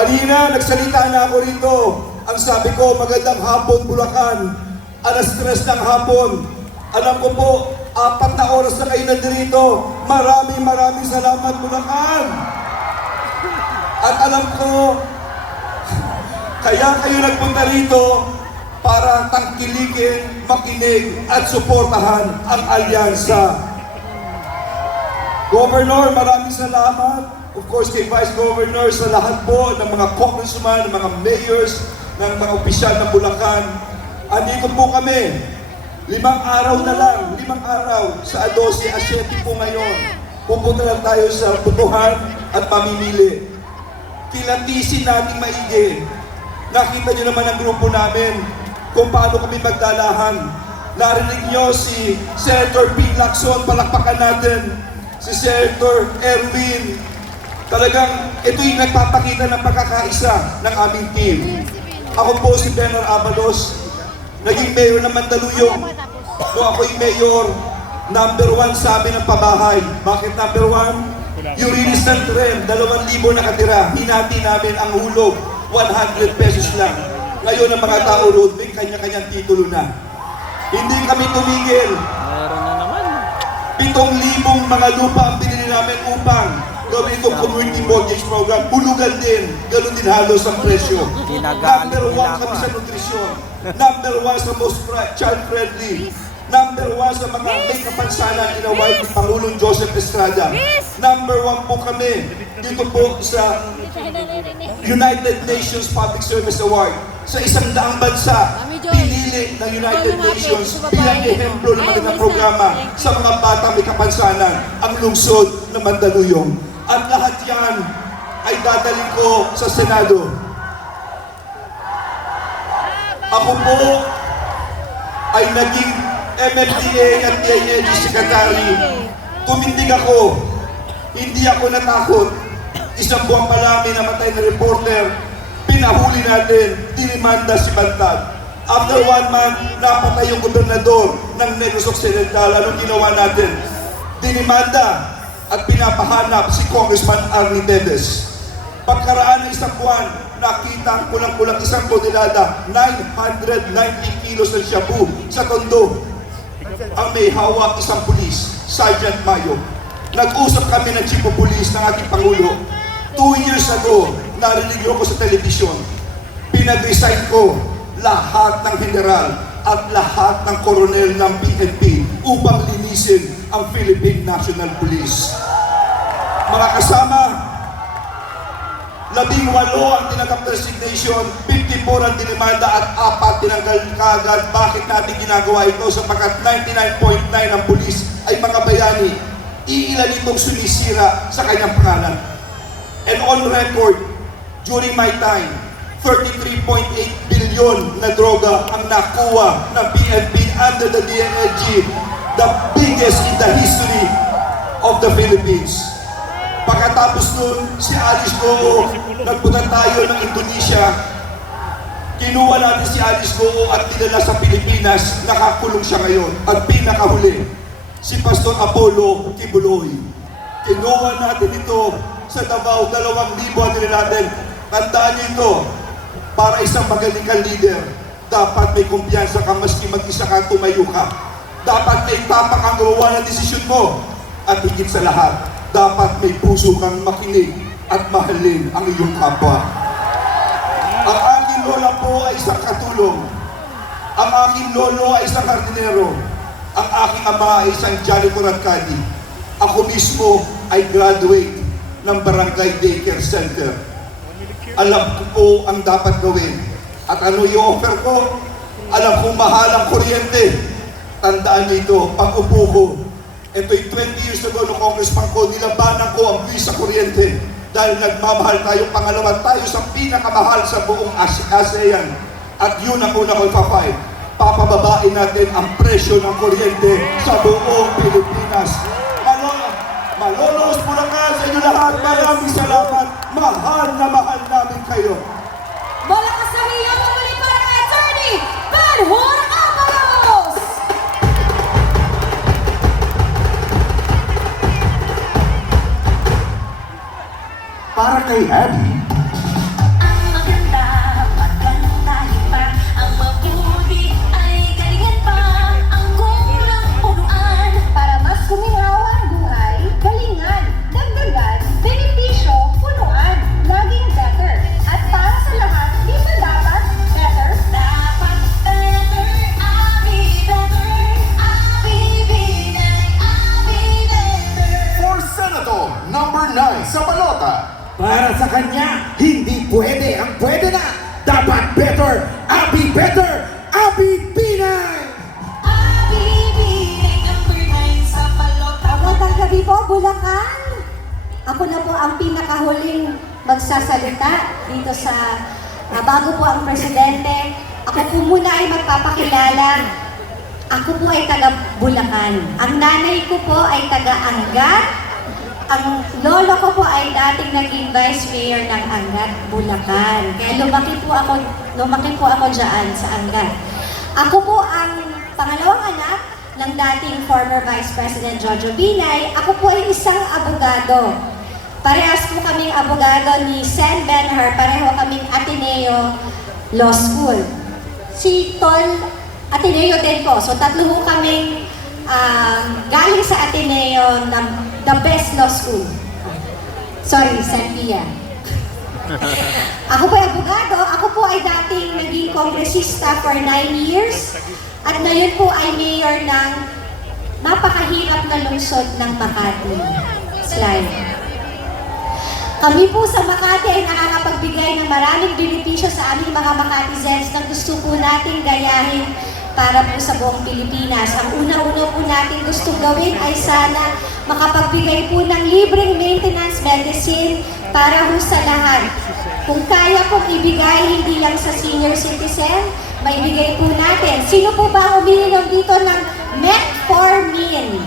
Kanina, nagsalita na ako rito. Ang sabi ko, magandang hapon, Bulacan. Alas 3 ng hapon. Alam ko po, 4 na oras na kayo nandito. Maraming salamat, Bulacan. At alam ko, kaya kayo nagpunta rito para tangkilikin, makinig at suportahan ang alyansa. Governor, maraming salamat. Of course, kay Vice Governor, sa lahat po ng mga congressman, ng mga mayors, ng mga opisyal ng Bulacan. Andito po kami. 5 araw na lang, 5 araw sa 12, 7 po ngayon. Pupunta lang tayo sa butuhan at mamimili. Kilatisin natin maigi. Nakita niyo naman ang grupo namin kung paano kami magdalahan. Narinig niyo si Senator P. Lacson, palakpakan natin. Si Senator Erwin. Talagang ito yung nagpapakita ng pagkakaisa ng aming team. Ako po si Benner Abalos, naging mayor ng Mandaluyong. Nung ako'y mayor, number 1 sa amin ang pabahay. Bakit number 1? Yung release ng tren, 2,000 nakatira. Hinati namin ang hulog, 100 pesos lang. Ngayon ang mga tao road, may kanya-kanyang titulo na. Hindi kami tumigil. Meron na naman. 7,000 mga lupa ang binili namin upang gawin itong community mortgage program. Hulugan din. Ganun din halos ang presyo. Number 1 kami sa nutrisyon. Number 1 sa most child-friendly. Number 1 sa mga may kapansanan inaward ni Pangulong Joseph Estrada. Number 1 po kami dito po sa United Nations Public Service Award. Sa 100 bansa, pinili ng United Nations bilang ehemplo ng magandang programa sa mga bata may kapansanan ang lungsod ng Mandaluyong. At lahat yan ay dadalhin ko sa Senado. Ako po ay naging MMDA at DILG Secretary. Tumindig ako. Hindi ako natakot. 1 buwan pa lang may namatay na reporter. Pinahuli natin. Dinimanda si Bantag. After 1 month, napatay yung gobernador ng Negros Occidental. Anong ginawa natin? Dinimanda at pinapahanap si Congressman Arnie Teves. Pagkaraan ng 1 buwan, nakita ang kulang-kulang 1 tonelada, 990 kilos ng shabu sa Tondo. Ang may hawak 1 pulis, Sergeant Mayo. Nag-usap kami ng Chief of Police ng ating Pangulo. 2 years ago, narinig ko sa telebisyon. Pinag-resign ko lahat ng general at lahat ng koronel ng PNP upang linisin ang Philippine National Police. Mga kasama, 18 ang tinanggap na resignation, 54 ang dinimanda at 4 tinanggal kaagad. Bakit natin ginagawa ito? Sapagkat 99.9 ang pulis ay mga bayani. Iilan itong sumisira sa kanyang pangalan. And on record, during my time, 33.8 billion na droga ang nakuha ng PNP under the DILG, the biggest in the history of the Philippines. Pagkatapos nun, si Alice Goo, nagpunta tayo ng Indonesia. Kinuha natin si Alice Goo at dinala sa Pilipinas. Nakakulong siya ngayon. At pinakahuli, si Pastor Apollo Kibuloy. Kinuha natin ito sa Davao, 2,000 ang natin. Tandaan niyo ito, para isang magaling kang leader, dapat may kumpiyansa ka maski mag-isa ka, tumayo ka. Dapat may tapak ang gawa ng desisyon mo. At higit sa lahat, dapat may puso kang makinig at mahalin ang iyong kapwa. Ang aking lola po ay isang katulong. Ang aking lolo ay isang hardinero. Ang aking ama ay isang janitor at kadi. Ako mismo ay graduate ng Barangay Daycare Center. Alam ko po ang dapat gawin. At ano yung offer ko? Alam kong mahal ang kuryente. Tandaan niyo ito, pag-upo ko. Ito'y 20 years ago no congressman ko, nilabanan ko ang buwis sa kuryente. Dahil nagmamahal tayo, pangalawa tayo sa pinakamahal sa buong ASEAN. At yun ang una ko ipafight. Papababain natin ang presyo ng kuryente sa buong Pilipinas. Malolos, Bulacan sa inyo lahat. Maraming salamat. Mahal na mahal namin kayo. Malakas na hiya muli para kay Attorney Benhur Abalos! Para kay Abby, balota. Para sa kanya, hindi pwede ang pwede na. Dapat better, Abi better, Abi Pinay! Magandang gabi po, Bulacan. Ako na po ang pinakahuling magsasalita dito sa bago po ang presidente. Ako po muna ay magpapakilala. Ako po ay taga Bulacan. Ang nanay ko po ay taga Angat. Ang lolo ko po ay dating naging vice mayor ng Angat, Bulacan. Kaya lumaki po ako dyan sa Angat. Ako po ang pangalawang anak ng dating former Vice President Jojo Binay. Ako po ay isang abogado. Parehas po kaming abogado ni Sen Benhar, pareho kaming Ateneo Law School. Si Tol, Ateneo din po. So tatlo po kaming galing sa Ateneo ng the best law school. Sorry, San Pia. Ako po ay abogado. Ako po ay dating naging kongresista for 9 years. At ngayon po ay mayor ng napakahirap na lungsod ng Makati. Slide. Kami po sa Makati ay nakakapagbigay ng maraming benepisyo sa aming mga Makatizens na gusto po nating gayahin para po sa buong Pilipinas. Ang una-una po natin gusto gawin ay sana makapagbigay po ng libreng maintenance medicine para po sa lahat. Kung kaya pong ibigay hindi lang sa senior citizen, maibigay po natin. Sino po ba ang umiinom dito ng Metformin,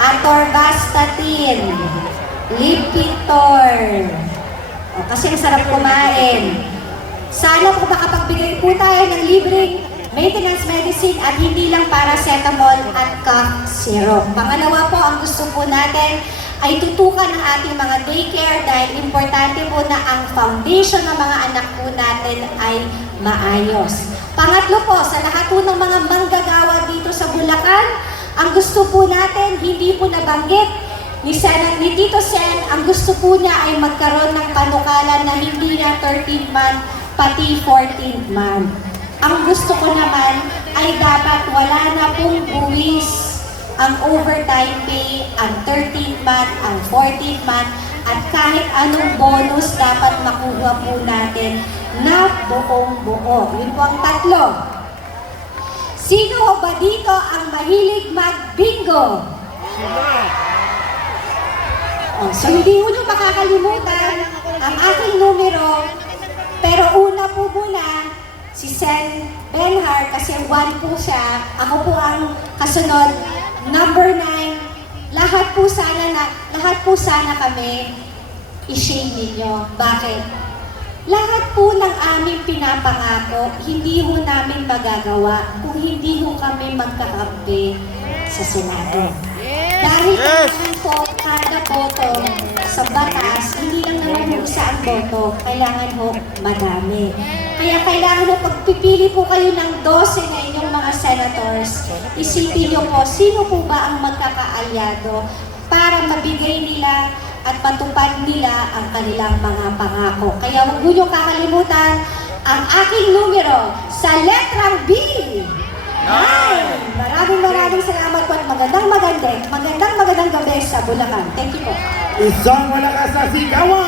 Atorvastatin, Lipitor? O, kasi ang sarap kumain. Sana po makapagbigay po tayo ng libreng maintenance medicine at hindi lang paracetamol at cough syrup. Pangalawa po, ang gusto po natin ay tutukan ng ating mga daycare dahil importante po na ang foundation ng mga anak po natin ay maayos. Pangatlo po, sa lahat po ng mga manggagawa dito sa Bulacan, ang gusto po natin, hindi po nabanggit ni Tito Sen, ang gusto po niya ay magkaroon ng panukalan na hindi na 13th month, pati 14th month. Ang gusto ko naman ay dapat wala na pong buwis ang overtime pay, ang 13th month, ang 14th month, at kahit anong bonus dapat makuha po natin na buong buo. Yun po ang tatlo. Sino ba dito ang mahilig mag-bingo? Oh, so hindi mo nyo makakalimutan ang aking numero, pero una po muna si Sen Benhar kasi 1 po siya. Ako po ang kasunod, number 9. Lahat po sana kami i-shame ninyo. Bakit? Lahat po ng aming pinapangako, hindi ho namin magagawa kung hindi ho kami magkakampi sa Senado. Dahil kailangan po kada boto sa batas, hindi lang naman ho isa ang boto, kailangan ho madami. Kaya kailangan ho pagpipili po kayo ng 12 na inyong mga senators, isipin nyo po, sino po ba ang magkakaalyado para mabigay nila at matupad nila ang kanilang mga pangako. Kaya huwag nyo kakalimutan ang aking numero sa letrang B. 9! Maraming salamat po at magandang gabi sa Bulacan. Thank you po. Isang malakas na sigawan!